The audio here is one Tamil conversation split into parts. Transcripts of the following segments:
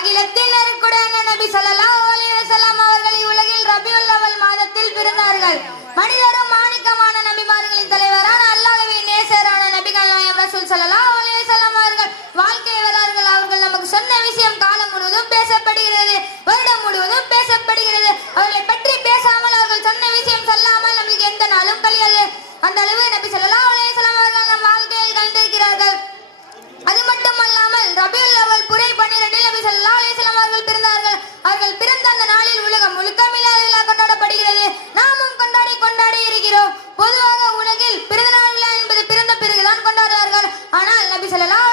அகிலத்தின் நெருக்குடன் நபி ஸல்லல்லாஹு அலைஹி வஸல்லம் அவர்கள் உலகில் ரபியுல் அவல் மாதத்தில் பிறந்தார்கள். மனிதரும் மாணிக்கம் ஆனால்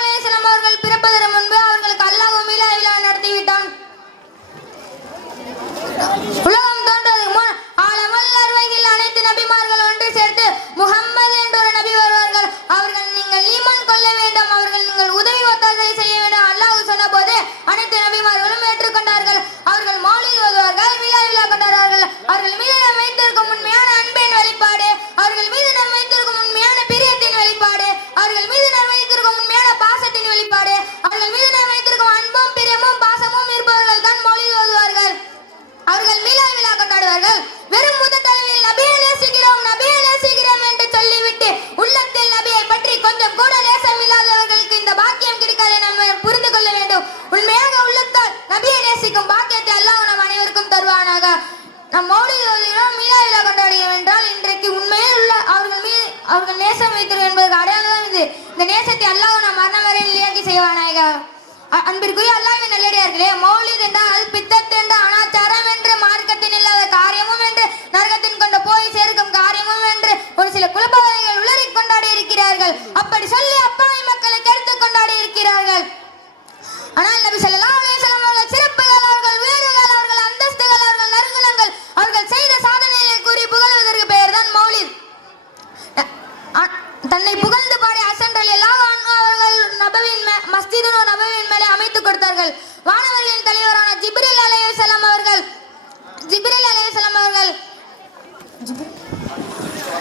நம் மௌலிகளும் ஓதுகிறோம் விழா கொண்டாடுகிறோம் என்றால் இன்றைக்கு உண்மையில் உள்ள அவர்கள் மீது அவர்கள் நேசம் வைத்திருக்கும் என்பதற்கு அடையாளம் இது. இந்த நேசத்தை அல்லாஹ் நம் மரணம் வரை நிலையாக்கி செய்வானாக. அன்பிற்குரிய அல்லாஹ்வின் நல்லடியார்களே மௌலித் என்றால் அதுக்கு பித்தத்து என்று அனாச்சாரம் என்று மார்க்கத்தின் இல்லாத காரியமும் என்று நரகத்தின் கொண்டு போய் சேர்க்கும் காரியமும் என்று ஒரு சில குழப்பவாதிகள் உளறி கொண்டாடி இருக்கிறார்கள். அப்படி சொல்லி அப்பாவி மக்களை கருத்து கொண்டாடி இருக்கிறார்கள். ஆனால் நபி சொல்ல அலைஹி வஸல்லம் அவர்கள் சிறப்புகள் அவர்கள் வீடுகள் அவர்கள் அந்தஸ்துகள் அவர்கள் நற்குணங்கள் அவர்கள் செய்த சாதனைகளை கூறி புகழ்வதற்கு பெயர்தான் மௌலித் அ- தன்னை புகழ்ந்து பாடி அசன்றல் எல்லா அவர்கள் நபவின் மே- மஸ்ஜிதுன் மேலே அமைத்து கொடுத்தார்கள். வானவர்களின் தலைவரான ஜிப்ரில் அலைஹிஸ்ஸலாம் அவர்கள் ஜிப்ரில் அலைஹிஸ்ஸலாம் அவர்கள்.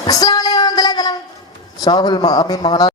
அஸ்ஸலாமு அமீன் மகனா